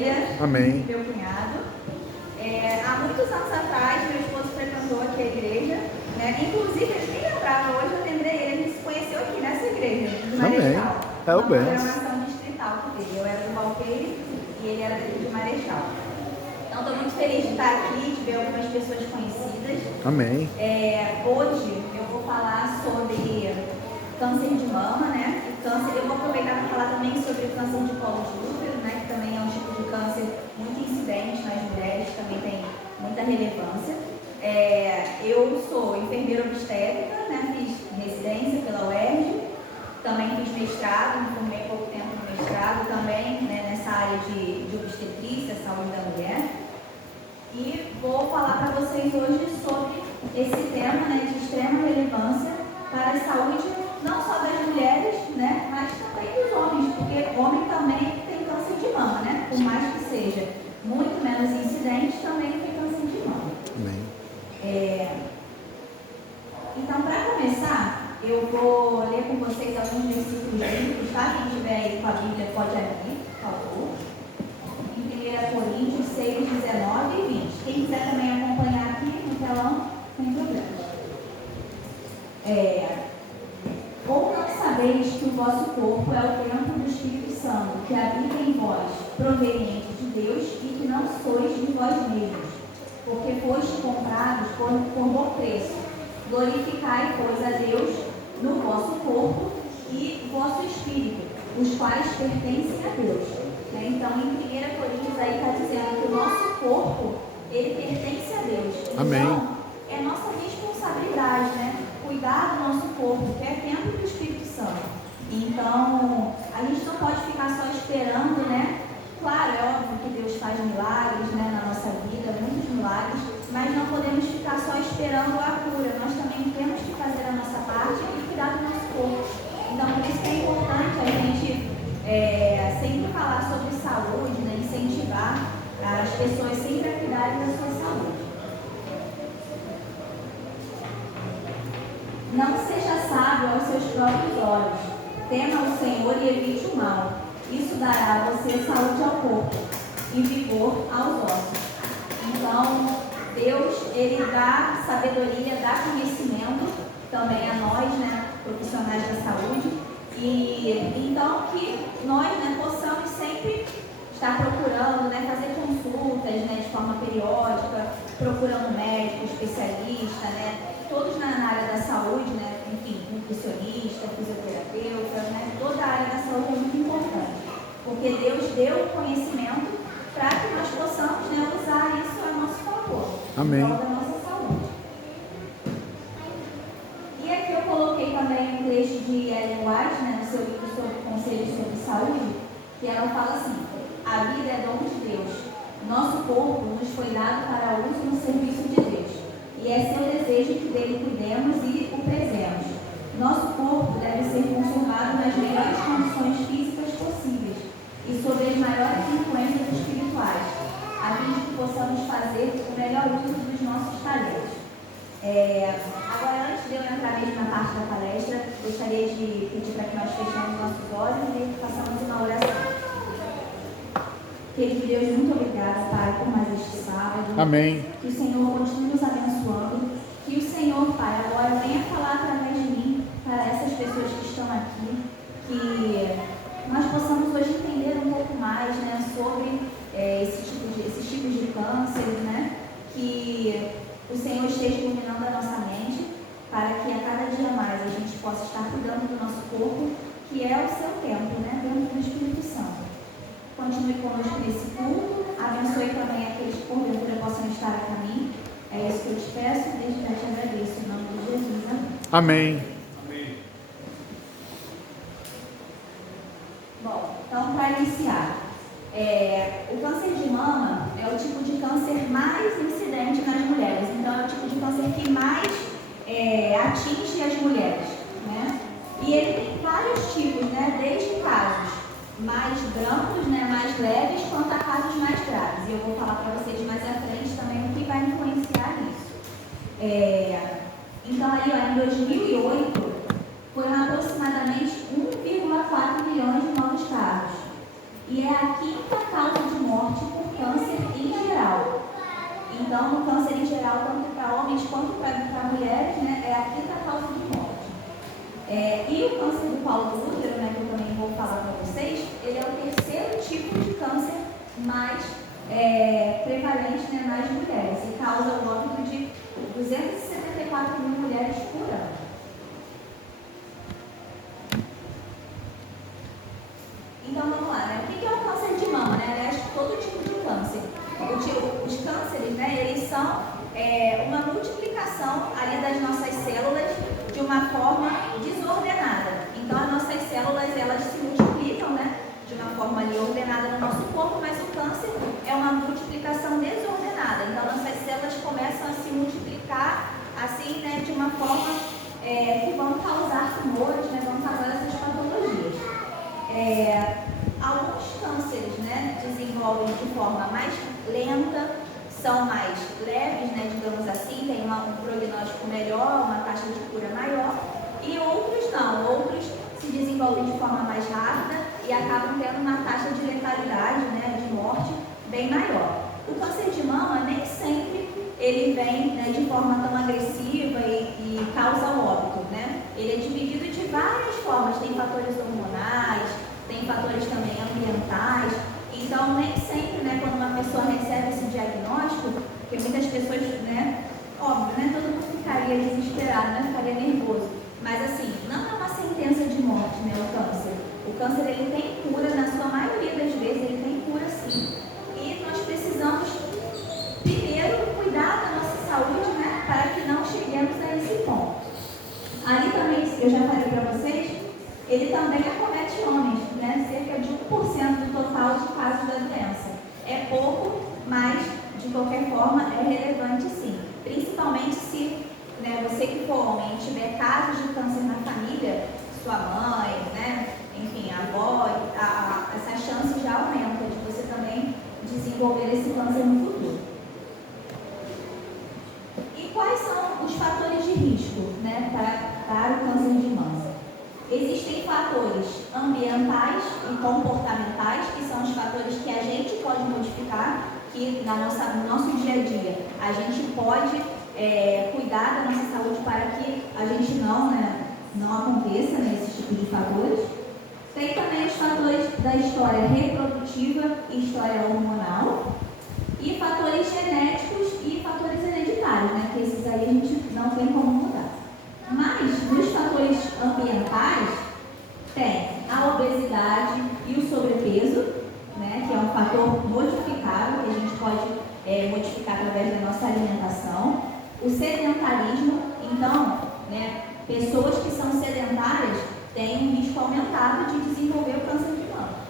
família. Amém. Meu cunhado. Há muitos anos atrás, meu esposo frequentou aqui a igreja, né? Inclusive, ele nem lembrava, hoje eu lembrei ele, a gente se conheceu aqui nessa igreja, de Marechal. É o uma bem. programação distrital dele. Eu era do Valqueire e ele era dele de Marechal. Então, estou muito feliz de estar aqui, de ver algumas pessoas conhecidas. Amém. Hoje eu vou falar sobre câncer de mama, né? E câncer, eu vou aproveitar para falar também sobre o câncer de colo de útero, né? Que também é um tipo de câncer muito incidente nas mulheres, também tem muita relevância. Eu sou enfermeira obstétrica, né? Fiz residência pela UERJ, também fiz mestrado, me formei há pouco tempo no mestrado também, né? Nessa área de obstetrícia, saúde da mulher. E vou falar para vocês hoje sobre esse tema, né, de extrema relevância para a saúde, não só das mulheres, né, mas também dos homens, porque homem também tem câncer de mama, né? Por mais que seja muito menos incidente, também tem câncer de mama. Amém. Então, para começar, eu vou ler com vocês alguns versículos bíblicos, tá? Quem tiver aí com a Bíblia pode abrir, por favor. Em 1 Coríntios 6, 19 e 20. Quem quiser também acompanhar aqui no telão, sem problema. Ou não sabeis que o vosso corpo é o templo do Espírito Santo, que habita em vós, proveniente de Deus, e que não sois de vós mesmos, porque foste comprados por bom preço. Glorificai, pois, a Deus no vosso corpo e vosso espírito, os quais pertencem a Deus. Então, em 1 Coríntios aí está dizendo que o nosso corpo, ele pertence a Deus. Amém. Então, é nossa responsabilidade, né? Cuidar do nosso corpo, que é templo do Espírito Santo. Então, a gente não pode ficar só esperando, né? Claro, é óbvio que Deus faz milagres, né, na nossa vida, muitos milagres, mas não podemos ficar só esperando a cura. Nós também temos que fazer a nossa parte e cuidar do nosso corpo. Então, por isso que é importante a gente sempre falar sobre saúde, né, incentivar as pessoas sempre a cuidarem da sua saúde. Não seja sábio aos seus próprios olhos. Tema o Senhor e evite o mal. Isso dará a você saúde ao corpo e vigor aos ossos. Então, Deus, Ele dá sabedoria, dá conhecimento também a nós, né, profissionais da saúde. E então que nós, né, possamos sempre estar procurando, né, fazer consultas, né, de forma periódica, procurando médico, especialista, né, todos na área da saúde, né, enfim, nutricionista, fisioterapeuta, né, toda a área da saúde é muito importante, porque Deus deu o conhecimento para que nós possamos, né, usar isso a nosso favor, Amém. em prol da nossa saúde. E aqui eu coloquei também um trecho de Ellen White, né, no seu livro sobre Conselhos sobre Saúde, que ela fala assim: a vida é dom de Deus. Nosso corpo nos foi dado para uso no serviço de Deus. E é seu desejo que dele cuidemos e o prezemos. Nosso corpo deve ser conservado nas melhores condições físicas possíveis e sob as maiores influências espirituais, a fim de que possamos fazer o melhor uso dos nossos talentos. Agora, antes de eu entrar mesmo na parte da palestra, gostaria de pedir para que nós fechemos nossos olhos e façamos uma oração. Querido Deus, muito obrigada, Pai, por mais este sábado. Amém. Que o Senhor continue nos abençoando. Que o Senhor, Pai, agora venha falar através de mim para essas pessoas que estão aqui. Que nós possamos hoje entender um pouco mais, né, sobre esses tipos de câncer, né? Que o Senhor esteja iluminando a nossa mente para que a cada dia mais a gente possa estar cuidando do nosso corpo, que é o seu templo, né, dentro do Espírito Santo. Continue conosco nesse culto, abençoe também aqueles que porventura possam estar a caminho. É isso que eu te peço, desde já te agradeço, em nome de Jesus. Amém. Amém. Bom, então para iniciar, o câncer de mama é o tipo de câncer mais incidente nas mulheres, então é o tipo de câncer que mais atinge as mulheres, né? E ele tem vários tipos, né? Desde casos mais brancos, né, mais leves, quanto a casos mais graves. E eu vou falar para vocês mais à frente também o que vai influenciar nisso. Então, aí, ó, em 2008, foram aproximadamente 1,4 milhões de novos casos. E é a quinta causa de morte colo do útero, né, que eu também vou falar para vocês, ele é o terceiro tipo de câncer mais prevalente, né, nas mulheres, e causa o óbito de 274 mil mulheres por ano. Então vamos lá, né? O que é o câncer de mama, né? Aliás, todo tipo de câncer. Os cânceres, né, eles são uma multiplicação ali das nossas células de uma forma desordenada. Então as nossas células, elas se multiplicam, né, de uma forma ali ordenada no nosso corpo, mas o câncer é uma multiplicação desordenada. Então nossas células começam a se multiplicar assim, né, de uma forma que vão causar tumores, né, vão causar essas patologias. Alguns cânceres, né, desenvolvem de forma mais lenta, são mais leves, né, digamos assim, tem um prognóstico melhor, uma taxa de cura maior, e outros não, outros se desenvolvem de forma mais rápida e acabam tendo uma taxa de letalidade, né, de morte bem maior. O câncer de mama nem sempre ele vem, né, de forma tão agressiva e causa o óbito, né? Ele é dividido de várias formas, tem fatores hormonais, tem fatores também ambientais. Então, nem sempre, né, quando uma pessoa recebe esse diagnóstico, porque muitas pessoas, né, óbvio, né, todo mundo ficaria desesperado, né, ficaria nervoso. Mas, assim, não é uma sentença de morte, né, o câncer. O câncer, ele tem cura, na sua maioria das vezes, ele tem cura sim. E nós precisamos, primeiro, cuidar da nossa saúde, né, para que não cheguemos a esse ponto. Ali também, eu já falei para vocês, ele também acomete homens, né? Cerca de 1% do total de casos da doença. É pouco, mas de qualquer forma é relevante sim. Principalmente se, né, você que for homem e tiver casos de câncer na família, sua mãe, né, enfim, a avó, essa chance já aumenta de você também desenvolver esse câncer no futuro. E quais são os fatores de risco, né, para o câncer de mama? Existem fatores ambientais e comportamentais, que são os fatores que a gente pode modificar, que no nosso dia a dia a gente pode cuidar da nossa saúde para que a gente não aconteça, né, esse tipo de fatores. Tem também os fatores da história reprodutiva e história hormonal, e fatores genéticos e fatores hereditários, né, que esses aí a gente não tem como mudar. Mas, nos fatores ambientais, tem a obesidade e o sobrepeso, né, que é um fator modificável, que a gente pode modificar através da nossa alimentação. O sedentarismo, então, né, pessoas que são sedentárias têm um risco aumentado de desenvolver o câncer de mama.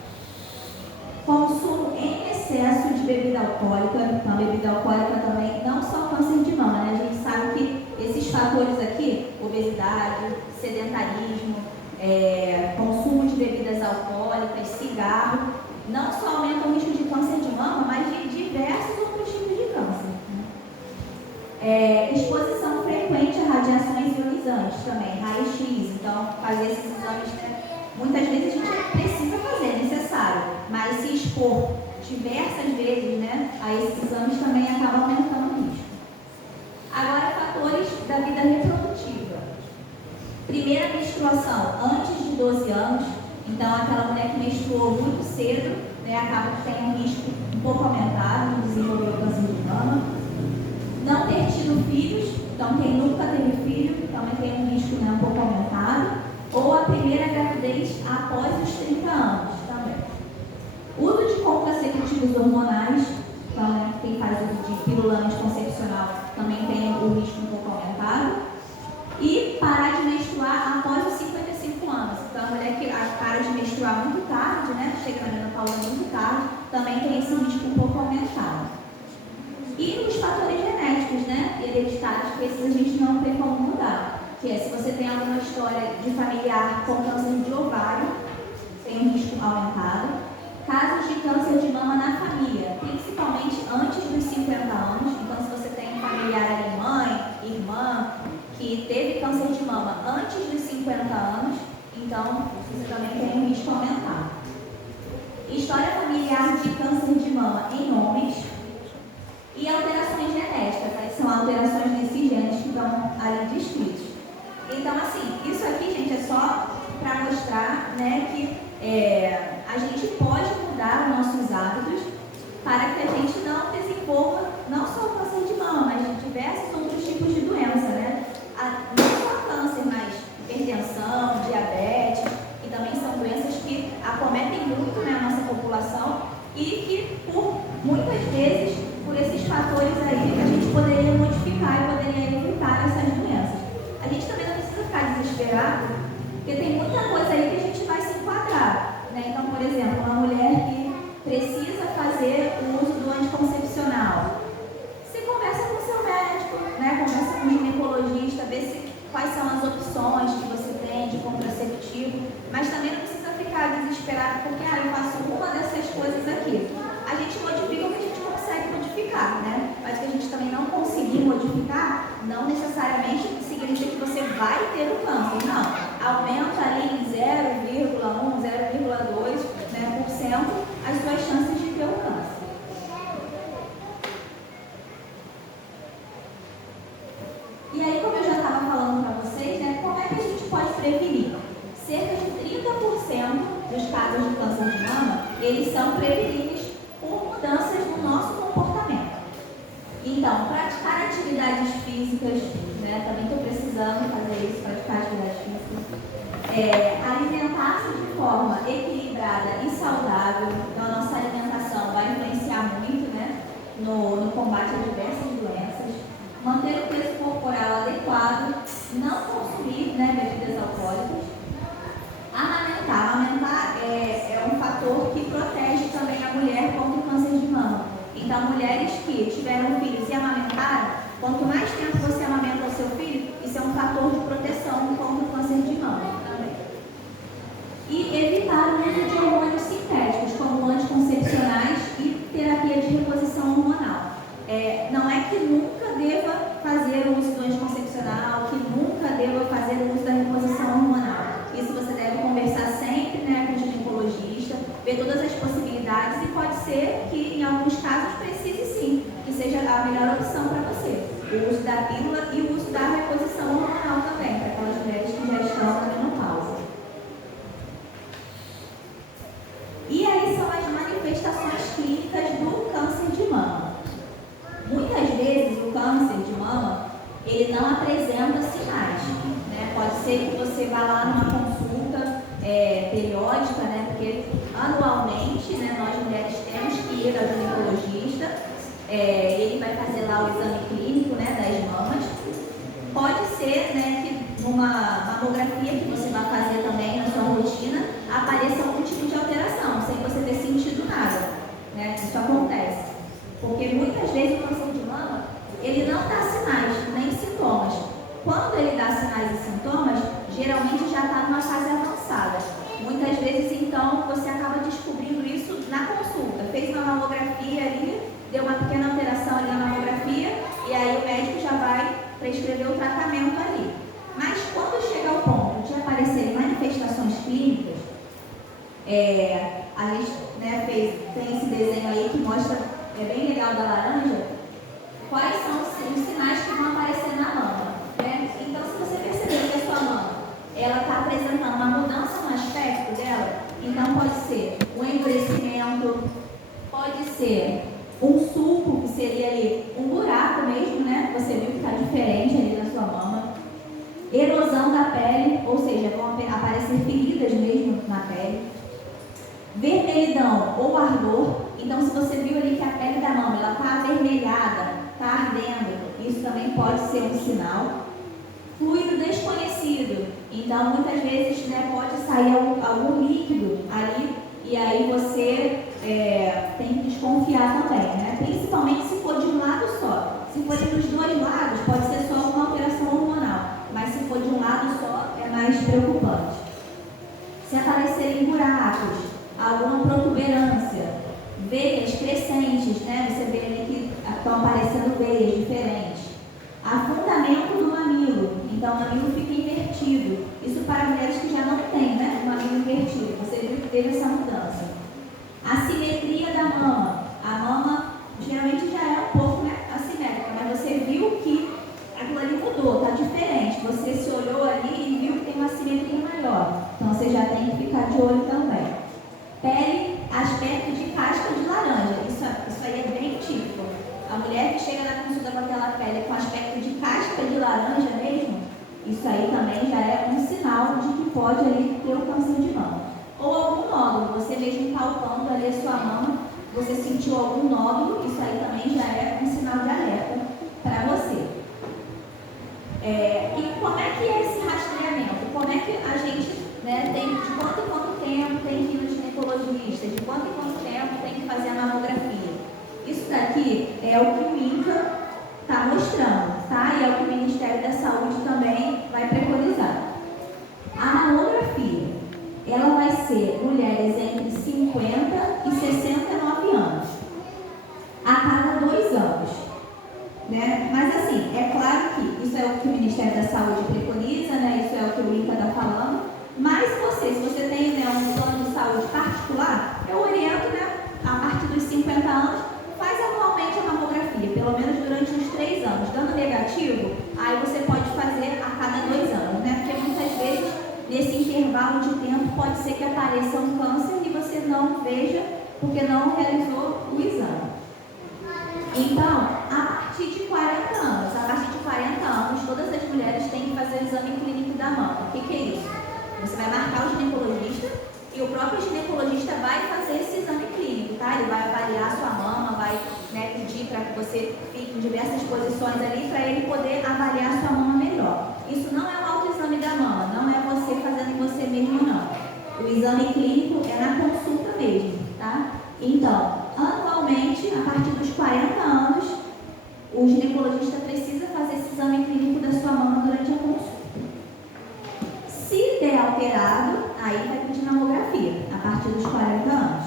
Consumo em excesso de bebida alcoólica. Então, a bebida alcoólica também não só câncer de mama, né? A gente sabe que esses fatores aqui, obesidade, sedentarismo, consumo de bebidas alcoólicas, cigarro, não só aumentam o risco de câncer de mama, mas de diversos outros tipos de câncer. Exposição frequente a radiações ionizantes também, raio-x. Então, fazer esses exames, né, muitas vezes a gente precisa fazer, é necessário, mas se expor diversas vezes, né, a esses exames também acaba aumentando o risco. Agora, fatores da vida reprodutiva. Primeira menstruação antes de 12 anos, então aquela mulher que menstruou muito cedo, né, acaba que tem um risco um pouco aumentado de desenvolver o câncer de mama. Não ter tido filhos, então quem nunca teve filho também tem um risco, né, um pouco aumentado. Ou a primeira gravidez após os 30 anos também. Uso de contraceptivos hormonais, então, né, quem faz uso de pílula anticoncepcional também tem o risco um pouco aumentado. E parar de menstruar após os 55 anos. Então, a mulher que para de menstruar muito tarde, né, chega na menopausa muito tarde, também tem esse risco um pouco aumentado. E os fatores genéticos, né, hereditários, que esses a gente não tem como mudar. Que é, se você tem alguma história de familiar com câncer de ovário, tem um risco aumentado. Casos de câncer de mama na família, principalmente antes dos 50 anos. Então, se você tem um familiar ali, mãe, irmã, que teve câncer de mama antes dos 50 anos, então você também tem um risco aumentado. História familiar de câncer de mama em homens e alterações genéticas, né? São alterações nesses genes que estão ali descritos. Então, assim, isso aqui, gente, é só para mostrar e que por muitas vezes, por esses fatores aí, a gente poderia modificar e poderia evitar essas doenças. A gente também não precisa ficar desesperado, porque tem muita coisa aí que a gente vai se enquadrar, né? Então, por exemplo, uma mulher que precisa fazer o uso do anticoncepcional, você conversa com o seu médico, né? Conversa com o ginecologista, vê quais são as opções que você tem de contraceptivo, mas também não precisa ficar desesperado porque eu faço uma dessas coisas aqui. A gente modifica o que a gente consegue modificar, né? Mas o que a gente também não conseguir modificar, não necessariamente significa que você vai ter o câncer, não. Aumenta ali em 0,1, 0,2%, né, as suas chances de ter o câncer. E aí, como eu já estava falando para vocês, né, como é que a gente pode prevenir? Cerca de 30% dos casos de câncer de mama, eles são preveníveis por mudanças no nosso comportamento. Então, praticar atividades físicas, né, também estou precisando fazer isso, praticar atividades físicas. Alimentar-se de forma equilibrada e saudável. Então, a nossa alimentação vai influenciar muito, né, no combate a diversas doenças. Manter o peso corporal adequado, não consumir, né, bebidas alcoólicas. Amamentar é um fator que protege também a mulher contra o câncer de mama. Então, mulheres que tiveram filhos e amamentaram, quanto mais tempo você amamenta o seu filho, isso é um fator de proteção contra o câncer de mama também. E evitar o uso de hormônios sintéticos, como anticoncepcionais e terapia de reposição hormonal. Não é que nunca deva fazer o uso do anticoncepcional, que nunca deva fazer o uso da reposição hormonal. Isso você deve conversar sempre, né, com o ginecologista, ver todas as possibilidades e pode ser que em alguns casos precise sim, que seja a melhor opção para você. O uso da pílula e o uso da reposição hormonal também, para aquelas mulheres que já estão na menopausa. E aí são as manifestações clínicas do câncer de mama. Muitas vezes o câncer de mama, ele não apresenta sinais, né? Pode ser que você vá lá numa consulta periódica, né? Porque anualmente, né, nós mulheres temos que ir ao ginecologista, ele vai fazer lá o exame clínico, né, das mamas. Pode ser, né, que numa mamografia que você vai fazer também na sua rotina, apareça algum tipo de alteração, sem você ter sentido nada, né? Isso acontece. Porque muitas vezes o câncer de mama, ele não dá sinais, nem sintomas. Quando ele dá sinais e sintomas, geralmente já está numa fase avançada. Muitas vezes, então, você acaba descobrindo isso na consulta. Fez uma mamografia ali, deu uma pequena alteração ali na mamografia, e aí o médico já vai prescrever o tratamento ali. Mas quando chega ao ponto de aparecerem manifestações clínicas, a gente, né, tem esse desenho aí que mostra, bem legal, da laranja, quais são os sinais que vão aparecer na mama, né? Então, se você perceber que a sua mama está apresentando uma mudança no aspecto dela, então pode ser um endurecimento, pode ser um sulco, que seria ali um buraco mesmo, né? Você viu que está diferente ali na sua mama. Erosão da pele, ou seja, vão aparecer feridas mesmo na pele. Vermelhidão ou ardor. Então, se você viu ali que a pele da mama está avermelhada, está ardendo, isso também pode ser um sinal. Fluido desconhecido. Então, muitas vezes, né, pode sair algum líquido ali e aí você tem que desconfiar também, né? Principalmente se for de um lado só. Se for dos dois lados, pode ser só uma alteração hormonal, mas se for de um lado só, é mais preocupante. Se aparecerem buracos, alguma protuberância, veias crescentes, né? Você vê ali que estão aparecendo veias diferentes. Afundamento do mamilo, então o mamilo fica invertido. Isso para mulheres que já não têm, né, o mamilo invertido. Você viu que teve essa mudança. Assimetria da mama. A mama geralmente já é um pouco, né, assimétrica, mas você viu que aquilo ali mudou, está diferente. Você se olhou ali e viu que tem uma assimetria maior. Então você já tem que ficar de olho também. Pele, aspecto de casca de laranja. Isso aí é bem típico. A mulher que chega na consulta com aquela pele com aspecto de casca de laranja mesmo, isso aí também já é um sinal de que pode ali ter o câncer de mama. Ou algum nódulo, você mesmo palpando ali a sua mama, você sentiu algum nódulo, isso aí também já é um sinal de alerta para você. E como é que é esse rastreamento? Como é que a gente, né, tem, de quanto em quanto tempo tem que ir no ginecologista, de quanto em quanto tempo tem que fazer a mamografia? Isso daqui é o que o INCA está mostrando, tá? E é o que o Ministério da Saúde também vai preconizar. A mamografia, ela vai ser mulheres entre 50 e 69 anos, a cada 2 anos, né? Mas assim, é claro que isso é o que o Ministério da Saúde preconiza, né? Isso é o que o INCA está falando, mas se você tem, né, um plano de saúde particular, eu oriento, né, a partir dos 50 anos, faz anualmente a mamografia, pelo menos durante uns 3 anos. Dando negativo, aí você pode fazer a cada 2 anos, né? Porque muitas vezes, nesse intervalo de tempo, pode ser que apareça um câncer e você não veja, porque não realizou o exame. Então, a partir de 40 anos, todas as mulheres têm que fazer o exame clínico da mama. O que é isso? Você vai marcar o ginecologista e o próprio ginecologista vai fazer esse exame clínico, tá? Ele vai avaliar a sua mama, vai, né, pedir para que você fique em diversas posições ali para ele poder avaliar a sua mama melhor. Isso não é um autoexame da mama, não é você fazendo em você mesmo, não. O exame clínico é na consulta mesmo, tá? Então, anualmente, a partir dos 40 anos, o ginecologista precisa fazer esse exame clínico da sua mama durante a consulta. Se der alterado, aí vai pedir mamografia, a partir dos 40 anos.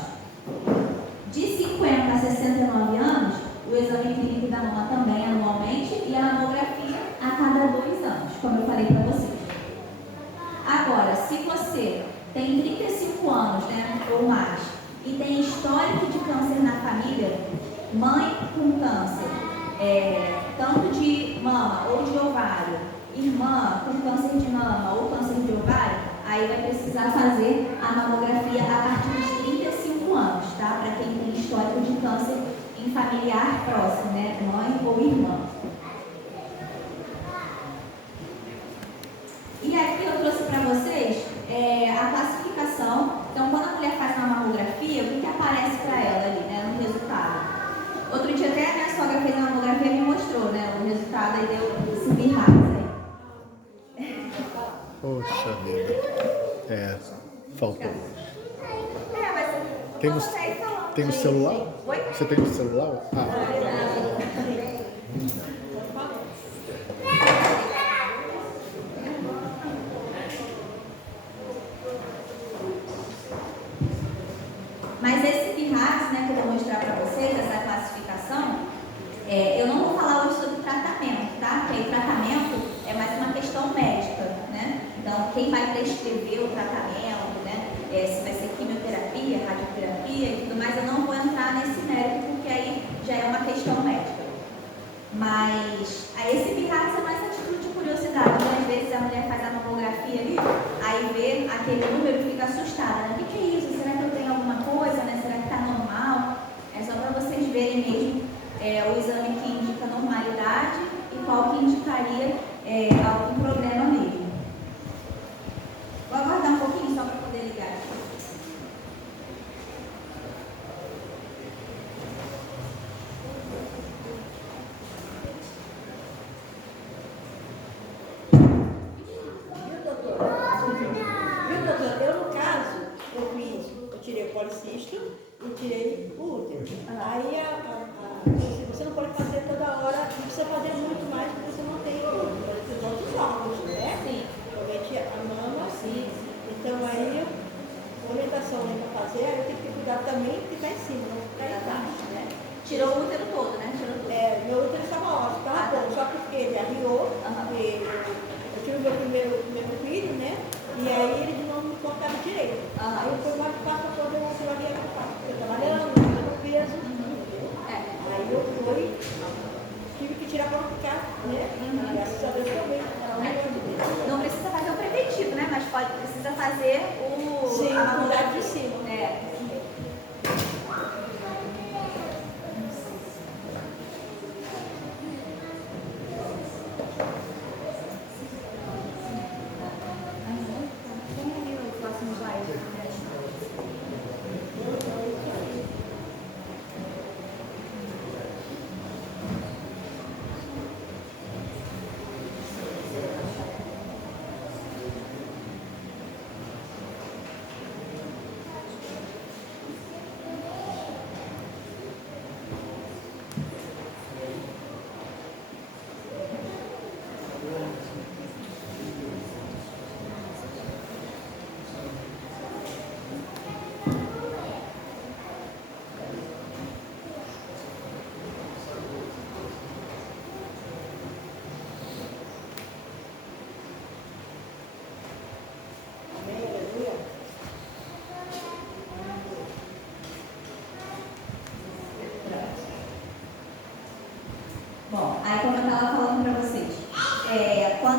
De 50 a 69 anos, o exame clínico da mama também anualmente e a mamografia a cada 2 anos, como eu falei para vocês. Agora, se você tem 35 anos, né, ou mais, e tem histórico de câncer na família, mãe com câncer, tanto de mama ou de ovário, irmã com câncer de mama ou câncer de ovário, aí vai precisar fazer a mamografia a partir dos 35 anos, tá? Para quem tem histórico de câncer em familiar próximo, né? Mãe ou irmã. E aqui eu trouxe para vocês a classificação. Então, quando a mulher faz uma mamografia, o que aparece para ela ali, né, no resultado? Outro dia até a minha sogra fez uma mamografia e me mostrou, né, o resultado, e deu esse birraço aí. Poxa vida. Faltou. Mas tem no celular? Oi? Você tem no celular? Mas esse BIRADS, né, que eu vou mostrar para vocês, essa classificação, eu não vou falar hoje sobre tratamento, tá? Porque tratamento é mais uma questão médica, né? Então, quem vai prescrever o tratamento, né? Se vai ser quimioterapia, radioterapia e tudo mais, eu não vou entrar nesse mérito, porque aí já é uma questão médica. Mas esse BIRADS é mais a título de curiosidade, né? Às vezes a mulher faz a mamografia ali, aí vê aquele número e fica assustada, né? O que é isso? Será que eu tenho alguma coisa, né? Será que está normal? É só para vocês verem mesmo o exame que indica normalidade e qual que indicaria algum problema mesmo. Vou aguardar um pouquinho só para poder ligar aqui. Policisto e tirei o útero. Aí você não pode fazer toda hora, não precisa fazer muito mais porque você não tem os outros órgãos, né? Sim. Somente a mama, sim. Então aí a orientação para fazer, aí eu tenho que cuidar também de ficar em cima, não ficar embaixo, né? Tirou o útero todo, né? Tirou tudo. Meu útero estava ótimo, estava bom, só porque ele arriou, eu tive o meu primeiro filho, né? E aí ele não me cortava direito. Aí eu fui mais fácil para poder uma cirurgia mais fácil. Porque eu trabalhando, fazendo peso. Aí eu fui, tive que tirar para não ficar, né? Graças a Deus também. Não precisa fazer o preventivo, né? Mas precisa fazer a mamografia de cima.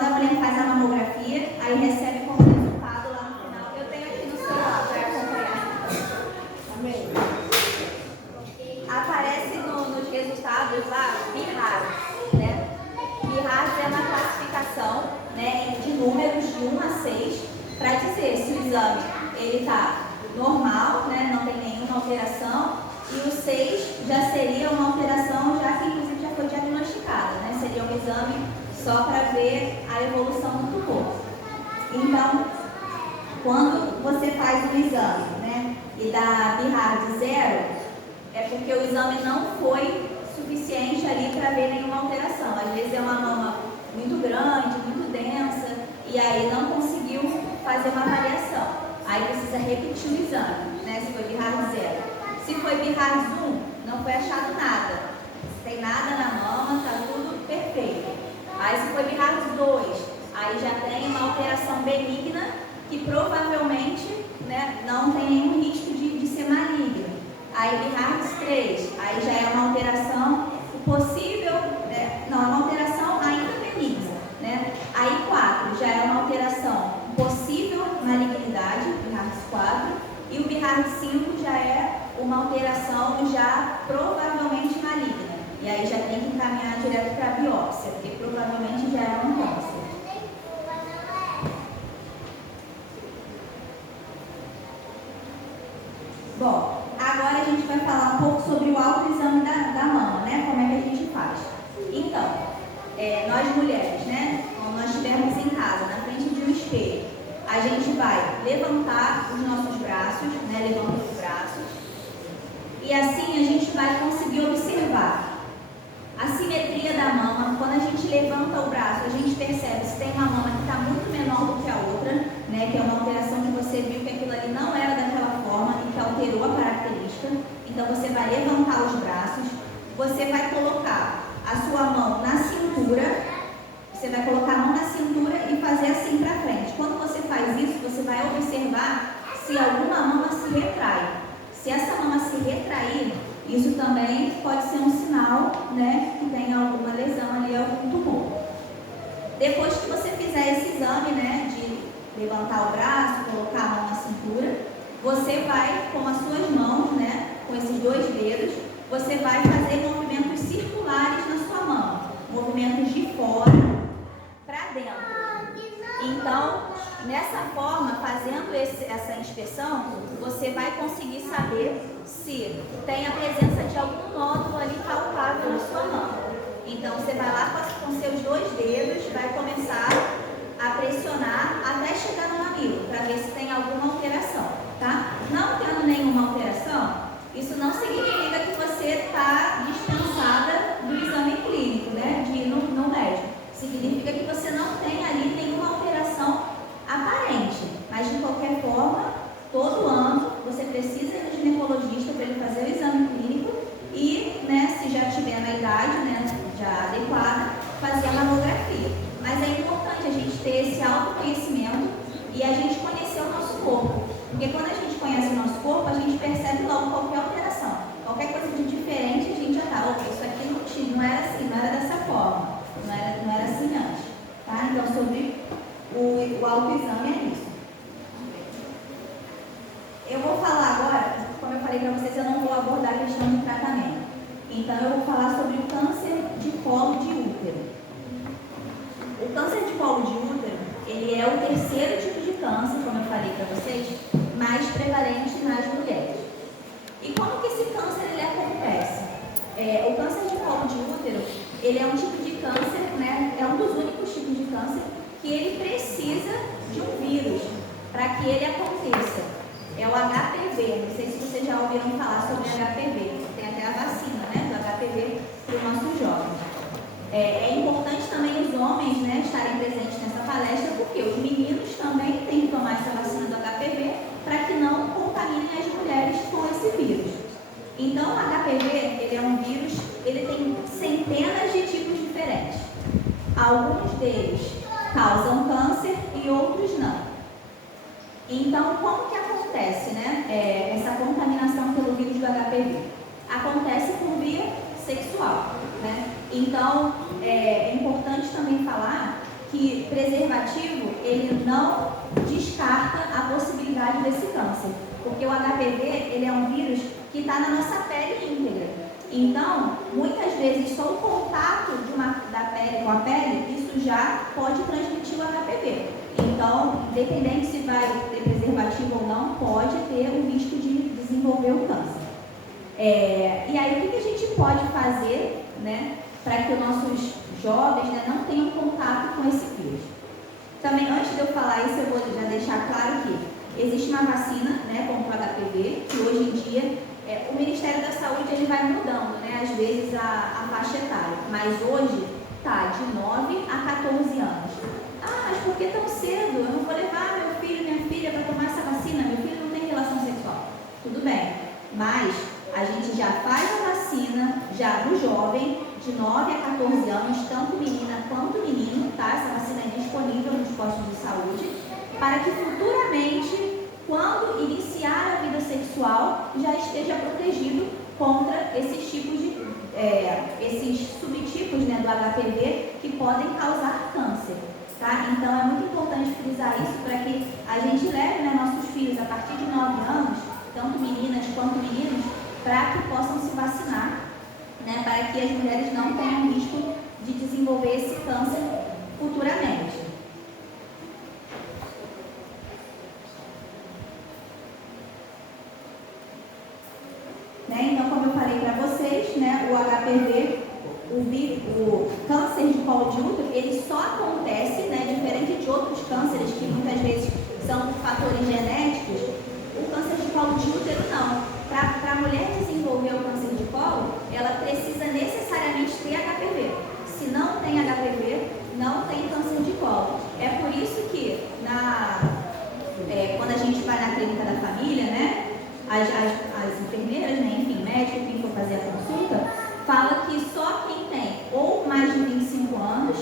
a mulher faz a mamografia, aí recebe como resultado lá no final. Eu tenho aqui no celular para acompanhar. Amém. Aparece nos resultados lá, BIHARDS, né? BIHARDS é uma classificação, né, de números de 1 a 6 para dizer se o exame ele está normal, né, não tem nenhuma alteração, e o 6 já seria uma alteração, já que inclusive já foi diagnosticada, né? Seria um exame só para ver a evolução do tumor. Então, quando você faz um exame, né, e dá BIHARDS 0, é porque o exame não foi suficiente ali para ver nenhuma alteração. Às vezes é uma mama muito grande, muito densa, e aí não conseguiu fazer uma avaliação. Aí precisa repetir o exame, né, se foi BIHARDS 0. Se foi BIHARDS 1, não foi achado nada. Não tem nada na mama, está tudo perfeito. Aí se foi BIHARDS 2, aí já tem uma alteração benigna que provavelmente, né, não tem nenhum risco de ser maligna. Aí BIHARDS 3, aí já é uma alteração possível, não, é uma alteração ainda benigna, né? Aí 4 já é uma alteração possível malignidade, BIHARDS 4, e o BIHARDS 5 já é uma alteração já provavelmente maligna. E aí já tem que encaminhar direto para a biópsia, porque provavelmente já é um câncer. Bom, agora a gente vai falar um pouco sobre o autoexame da mama, né? Como é que a gente faz. Então, nós mulheres, né? Quando nós estivermos em casa, na frente de um espelho, a gente vai levantar os nossos braços, né? Levanta os braços. E assim a gente vai conseguir observar a simetria da mama. Quando a gente levanta o braço, a gente percebe se tem uma mama que está muito menor do que a outra, né? Que é uma alteração que você viu que aquilo ali não era daquela forma e que alterou a característica. Então você vai levantar os braços, você vai colocar a sua mão na cintura, você vai colocar a mão na cintura e fazer assim para frente. Quando você faz isso, você vai observar se alguma mama se retrai. Se essa mama se retrair, isso também pode ser um sinal, né, que tem alguma lesão ali, algum tumor. Depois que você fizer esse exame, né, de levantar o braço, colocar a mão na cintura, você vai, com as suas mãos, né, com esses 2 dedos, você vai fazer movimentos circulares na sua mão, movimentos de fora para dentro. Então, nessa forma, fazendo essa inspeção, você vai conseguir saber se tem a presença de algum nódulo ali palpável na sua mão. Então, você vai lá com seus 2 dedos, vai começar a pressionar até chegar no mamilo, para ver se tem alguma alteração, tá? Não tendo nenhuma alteração, isso não significa que você está dispensada do exame clínico, né, de ir no médico. Significa que você não tem ali nenhuma alteração aparente, mas de qualquer forma, todo ano você precisa ir no ginecologista para ele fazer o exame clínico e, né, se já tiver na idade, né, já adequada, fazer a mamografia. Mas é importante a gente ter esse autoconhecimento e a gente conhecer o nosso corpo, porque quando a gente conhece o nosso corpo, a gente percebe logo qualquer alteração, qualquer coisa de diferente, a gente já tá, ok, isso aqui não era assim, não era dessa forma, não era assim antes, tá? Então, sobre o autoexame é isso. Eu vou falar agora, como eu falei para vocês, eu não vou abordar a questão de tratamento. Então, eu vou falar sobre o câncer de colo de útero. O câncer de colo de útero, ele é o 3º tipo de câncer, como eu falei para vocês, mais prevalente nas mulheres. E como que esse câncer ele acontece? O câncer de colo de útero, ele é um tipo de câncer, né? É um dos únicos tipos de câncer que ele precisa de um vírus para que ele aconteça. É o HPV, não sei se vocês já ouviram falar sobre HPV, tem até a vacina, né, do HPV para os nossos jovens. É importante também os homens, né, estarem presentes nessa palestra, porque os meninos também têm que tomar essa vacina do HPV para que não contaminem as mulheres com esse vírus. Então, o HPV, ele é um vírus, ele tem centenas de tipos diferentes. Alguns deles causam câncer e outros não. Então, como que acontece, né, essa contaminação pelo vírus do HPV? Acontece por via sexual, né? Então, é importante também falar que preservativo, ele não descarta a possibilidade desse câncer, porque o HPV, ele é um vírus que está na nossa pele íntegra. Então, muitas vezes, só o contato da pele com a pele, isso já pode transmitir o HPV. Então, independente se vai ter preservativo ou não, pode ter o risco de desenvolver o câncer. E aí, o que a gente pode fazer, né, para que os nossos jovens, né, não tenham contato com esse vírus? Também, antes de eu falar isso, eu vou já deixar claro que existe uma vacina, né, contra o HPV, que hoje em dia o Ministério da Saúde ele vai mudando, né, às vezes a faixa etária, mas hoje está de 9 a 14 anos. Ah, mas por que tão cedo? Eu não vou levar meu filho e minha filha para tomar essa vacina, meu filho não tem relação sexual. Tudo bem, mas a gente já faz a vacina já no jovem, de 9 a 14 anos, tanto menina quanto menino, tá? Essa vacina é disponível nos postos de saúde, para que futuramente, quando iniciar a vida sexual, já esteja protegido contra esses tipos de, esses subtipos, né, do HPV que podem causar câncer, tá? Então é muito importante frisar isso para que a gente leve, né, nossos filhos a partir de 9 anos, tanto meninas quanto meninos, para que possam se vacinar, né, para que as mulheres não tenham risco de desenvolver esse câncer futuramente. Né? Então, como eu falei para vocês, né, o HPV, o câncer de colo de útero, ele só acontece, né, diferente de outros cânceres que muitas vezes são fatores genéticos, o câncer de colo de útero não. Para a mulher desenvolver o câncer de colo, ela precisa necessariamente ter HPV. Se não tem HPV, não tem câncer de colo. É por isso que quando a gente vai na clínica da família, né, as enfermeiras, né, enfim, médico, quem for fazer a consulta, fala que só quem tem ou mais de 25 anos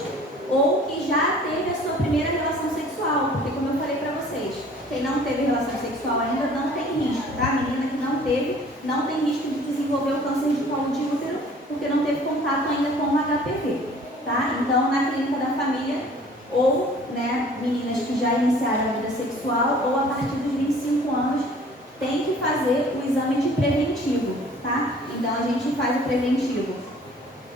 ou que já teve a sua primeira relação sexual, porque como eu falei para vocês, quem não teve relação sexual ainda não tem risco, tá? A menina que não teve, não tem risco de desenvolver o câncer de colo de útero, porque não teve contato ainda com o HPV, tá? Então, na clínica da família, ou, né, meninas que já iniciaram a vida sexual, ou a partir dos 25 anos, tem que fazer o exame de preventivo, tá? Então, a gente faz o preventivo.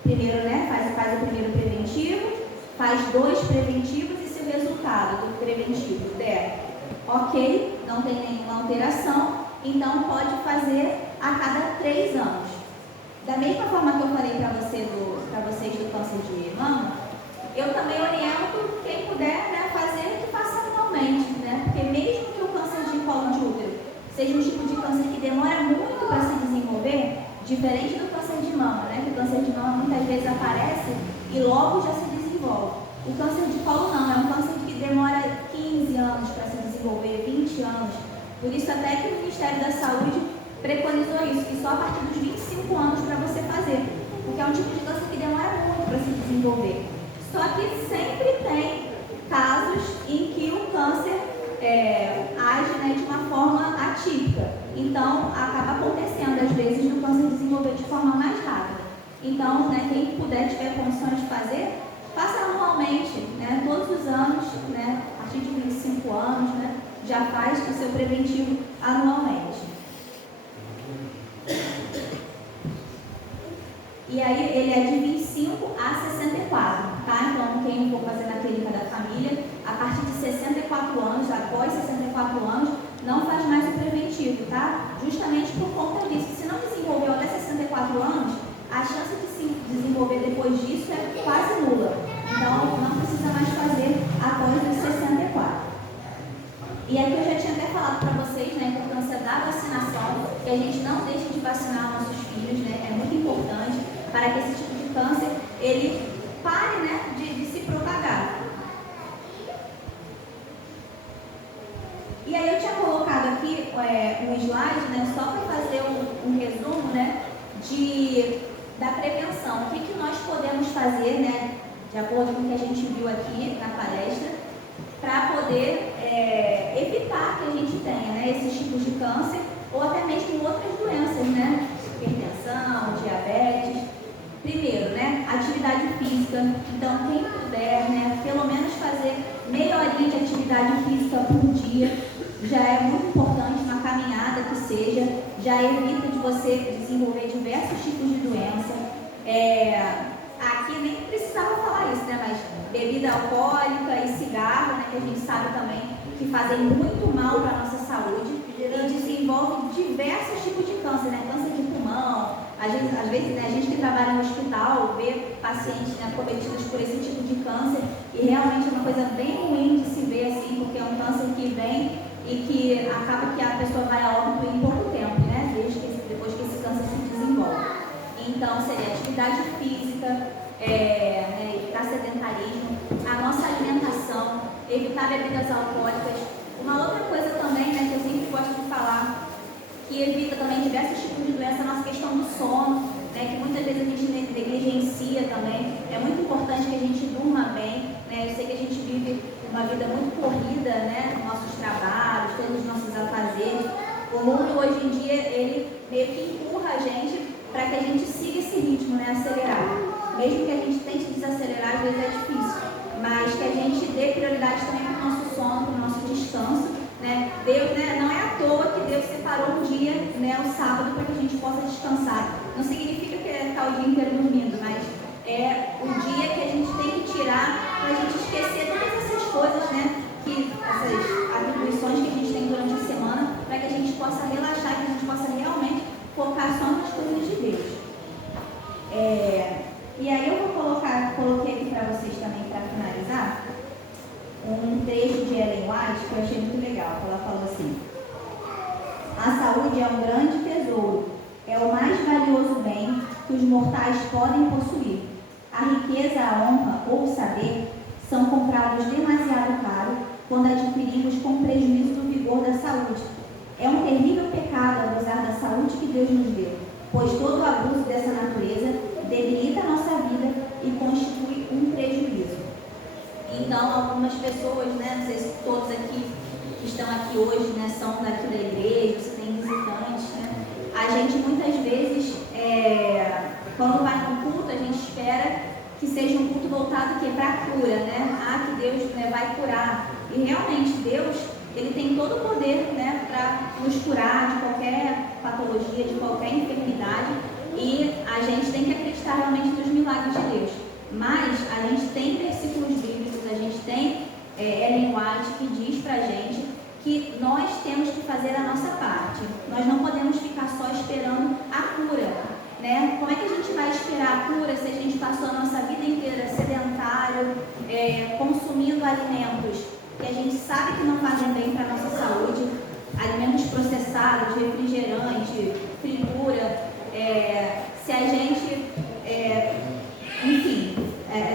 Primeiro, né, faz o primeiro preventivo, faz 2 preventivos e se o resultado do preventivo der ok, não tem nenhuma alteração, então pode fazer a cada 3 anos. Da mesma forma que eu falei para vocês do câncer de mama, eu também oriento quem puder, né, fazer que faça anualmente, né? Porque mesmo que o câncer de colo de útero seja um tipo de câncer que demora muito para se desenvolver, diferente do câncer de mama, né? Que o câncer de mama muitas vezes aparece e logo já se desenvolve. O câncer de colo não, é um câncer que demora 15 anos para se desenvolver, 20 anos. Por isso até que o Ministério da Saúde preconizou isso, que só a partir dos 25 anos para você fazer, porque é um tipo de câncer que demora muito para se desenvolver. Só que sempre tem casos em que o câncer age, né, de uma forma atípica. Então, acaba acontecendo, às vezes, do câncer desenvolver de forma mais rápida. Então, né, quem puder, tiver condições de fazer, faça anualmente, né, todos os anos, né, a partir de 25 anos, né, já faz o seu preventivo anualmente. E aí ele é de 25 a 64, tá? Então quem for fazer na clínica da família, a partir de 64 anos, após 64 anos, não faz mais o preventivo, tá? Justamente por conta disso. Se não desenvolveu até 64 anos, a chance de se desenvolver depois disso é quase nula. Então não precisa mais fazer após os 64. E aqui eu já tinha até falado para vocês, né, a importância da vacinação, que a gente não deixe de vacinar nossos filhos, né, é muito importante para que esse tipo de câncer, ele pare, né, de se propagar. E aí eu tinha colocado aqui um slide, né, só para fazer um resumo, né, da prevenção. O que nós podemos fazer, né, de acordo com o que a gente viu aqui na palestra, para poder evitar que a gente tenha, né, esses tipos de câncer ou até mesmo outras doenças, né, hipertensão, diabetes. Primeiro, né, atividade física. Então, quem puder, né, pelo menos fazer meia horinha de atividade física por dia, já é muito importante, uma caminhada que seja, já evita de você desenvolver diversos tipos de doença. Aqui nem precisava falar isso, né, mas bebida alcoólica e cigarro, né, que a gente sabe também que fazem muito mal para a nossa saúde e desenvolve diversos tipos de câncer, né, câncer de pulmão. Às vezes, né, a gente que trabalha no hospital vê pacientes, né, cometidos por esse tipo de câncer e realmente é uma coisa bem ruim de se ver assim, porque é um câncer que vem e que acaba que a pessoa vai a óbito em pouco tempo, né, depois que esse câncer se desenvolve. Então, seria atividade física, evitar sedentarismo, a nossa alimentação, evitar bebidas alcoólicas. Uma outra coisa também, né, que eu sempre gosto de falar, que evita também diversos tipos de doença, a nossa questão do sono, né, que muitas vezes a gente negligencia também. É muito importante que a gente durma bem, né? Eu sei que a gente vive uma vida muito corrida, né, nos nossos trabalhos, todos os nossos afazeres. O mundo hoje em dia, ele meio que empurra a gente para que a gente siga esse ritmo, né, acelerado. Mesmo que a gente tente desacelerar, às vezes é difícil, mas que a gente dê prioridade também para o nosso sono, para o nosso descanso, né? Deus, né, não é à toa que Deus separou um dia, né, o sábado, para que a gente possa descansar. Não significa que é ficar o dia inteiro dormindo, mas é o dia que a gente tem que tirar para a gente esquecer todas essas coisas, né, essas atribuições que a gente tem durante a semana, para que a gente possa relaxar, que a gente possa realmente focar só nas coisas de Deus. E aí eu coloquei aqui para vocês também, para finalizar, um trecho de Ellen White que eu achei muito legal. Ela falou assim: a saúde é um grande tesouro, é o mais valioso bem que os mortais podem possuir. A riqueza, a honra ou o saber são comprados demasiado caro quando adquirimos com prejuízo do vigor da saúde. É um terrível pecado abusar da saúde que Deus nos deu, pois todo abuso dessa natureza debilita a nossa vida e constitui um prejuízo. Então, algumas pessoas, né, não sei se todos aqui que estão aqui hoje, né, são daqui da igreja, se tem visitantes, né, a gente muitas vezes, quando vai no culto, a gente espera que seja um culto voltado para a cura, né, que Deus, né, vai curar. E realmente Deus, Ele tem todo o poder, né, para nos curar de qualquer patologia, de qualquer enfermidade, e a gente tem que acreditar realmente nos milagres de Deus. Mas a gente tem versículos bíblicos, a gente tem Ellen White que diz pra gente que nós temos que fazer a nossa parte. Nós não podemos ficar só esperando a cura, né? Como é que a gente vai esperar a cura se a gente passou a nossa vida inteira sedentário, consumindo alimentos que a gente sabe que não fazem bem para a nossa saúde, alimentos processados, refrigerante, fritura, se a gente, enfim,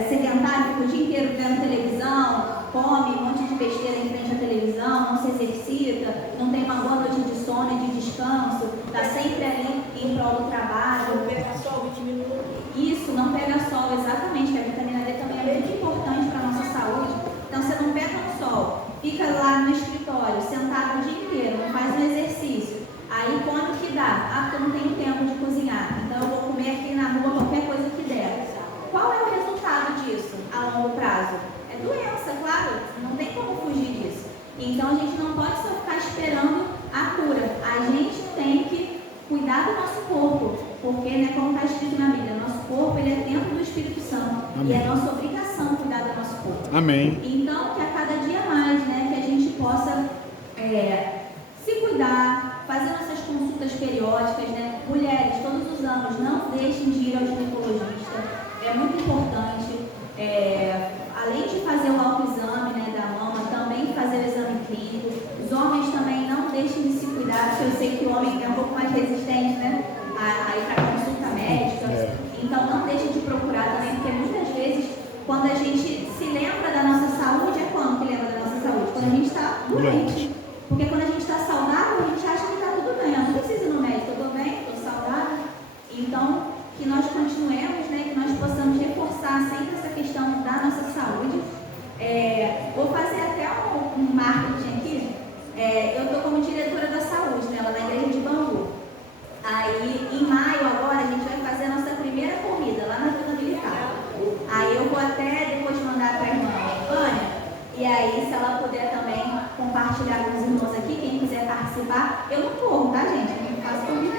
sedentário, fica o dia inteiro vendo televisão, come um monte de besteira em frente à televisão, não se exercita, não tem uma boa noite de sono e de descanso, está sempre ali em prol do trabalho. Não pega sol, vitamina D. Isso, não pega sol, exatamente, que a vitamina D também é muito importante para a nossa saúde. Então, você não pega no sol, fica lá no escritório, sentado o dia inteiro, não faz um exercício. Aí, quando que dá? Porque eu não tenho tempo de cozinhar, então eu vou comer aqui na rua qualquer coisa que der. Qual é o resultado disso a longo prazo? É doença, claro, não tem como fugir disso. Então, a gente não pode só ficar esperando a cura. A gente tem que cuidar do nosso corpo, porque, né, como está escrito na Bíblia, nosso corpo ele é templo do Espírito Santo. Amém. E é nossa obrigação cuidar do nosso corpo. Amém. Então, que a cada dia mais, né, que a gente possa se cuidar, fazer nossas consultas periódicas, né? Mulheres, todos os anos, não deixem de ir ao ginecologista. É muito importante. Além de fazer o autoexame, né, da mama, também fazer o exame clínico. Os homens também não deixem de se cuidar, porque eu sei que o homem é um pouco mais resistente, né, a ir para a consulta médica. Então, não deixem de procurar também, porque muitas vezes, quando a gente se lembra da nossa saúde, é quando que lembra da nossa saúde? Quando a gente está doente. Porque quando a gente está saudável, a gente acha que está tudo bem. Eu não preciso ir no médico, eu estou bem, estou saudável. Então, que nós continuemos, né, que nós possamos reforçar sempre essa questão da nossa saúde. Vou fazer até um marketing aqui. Eu estou como diretora da saúde, né, lá na igreja de Bangu. Aí, em maio agora, a gente vai fazer a nossa primeira corrida lá na compartilhar com os irmãos aqui, quem quiser participar. Eu não corro, tá, gente? Eu não faço comigo.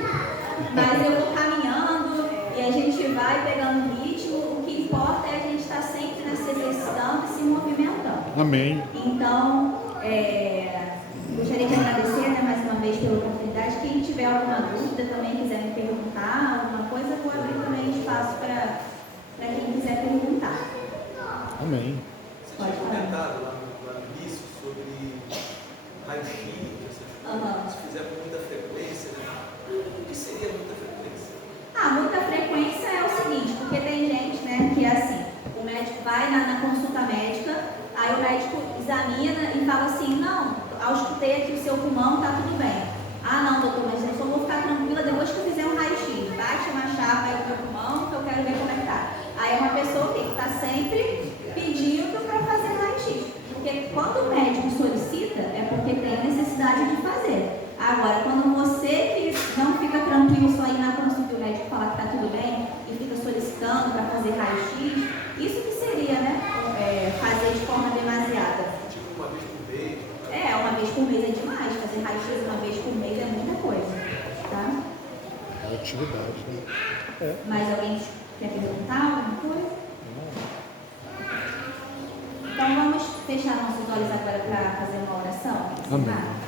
Mas eu vou caminhando e a gente vai pegando ritmo. O que importa é a gente estar sempre se exercitando e se movimentando. Amém. Então, gostaria de agradecer, né, mais uma vez pela oportunidade. Quem tiver alguma dúvida também quiser me perguntar alguma coisa, eu vou abrir também espaço para quem quiser perguntar. Amém. Pode Vocês falar. comentaram lá no início sobre raio-x, essas coisas. Se fizer com muita frequência, né? O que seria muita frequência? Muita frequência é o seguinte, porque tem gente, né, que é assim, o médico vai na consulta médica, aí o médico examina e fala assim, não, auscultei aqui o seu pulmão, tá tudo bem. Ah não, doutor, mas eu só vou ficar tranquila depois que eu fizer um raio-x. Bate uma chapa aí no meu pulmão que eu quero ver como é que tá. Aí é uma pessoa que está sempre pedindo para fazer raio-x. Porque quando o médico solicita, é porque tem necessidade de fazer. Agora, quando você que não fica tranquilo só ir na consulta do médico falar que está tudo bem e fica solicitando para fazer raio-x, isso que seria, né? Fazer de forma demasiada. Tipo uma vez por mês? Uma vez por mês é demais. Fazer raio-x uma vez por mês é muita coisa. Tá? É atividade, né? Mais alguém quer perguntar alguma coisa? Então vamos fechar nossos olhos agora para fazer uma oração. Amém.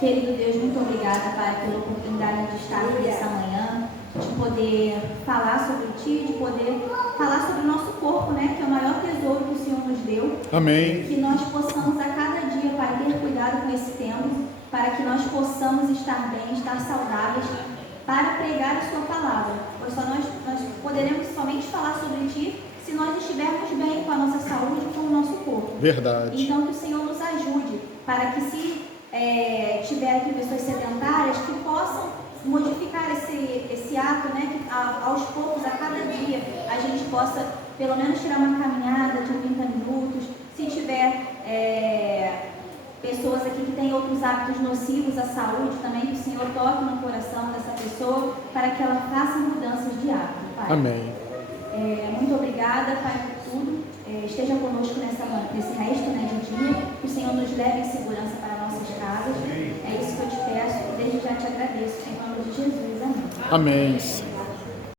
Querido Deus, muito obrigada, Pai, pela oportunidade de estar aqui essa manhã, de poder falar sobre Ti, de poder falar sobre o nosso corpo, né, que é o maior tesouro que o Senhor nos deu. Amém. Que nós possamos a cada dia, Pai, ter cuidado com esse tempo, para que nós possamos estar bem, estar saudáveis, para pregar a Sua palavra. Pois só nós poderemos somente falar sobre Ti se nós estivermos bem com a nossa saúde e com o nosso corpo. Verdade. Então que o Senhor nos ajude para que se tiver aqui pessoas sedentárias que possam modificar esse ato, né, que aos poucos, a cada dia, a gente possa pelo menos tirar uma caminhada de 30 minutos. Se tiver pessoas aqui que têm outros hábitos nocivos à saúde, também que o Senhor toque no coração dessa pessoa para que ela faça mudanças de hábito, Pai. Amém. Muito obrigada, Pai, por tudo. Esteja conosco nesse resto, né, de dia. Que o Senhor nos leve em segurança para nossas casas. É isso que eu te peço. Desde já te agradeço. Em nome de Jesus. Amém. Amém.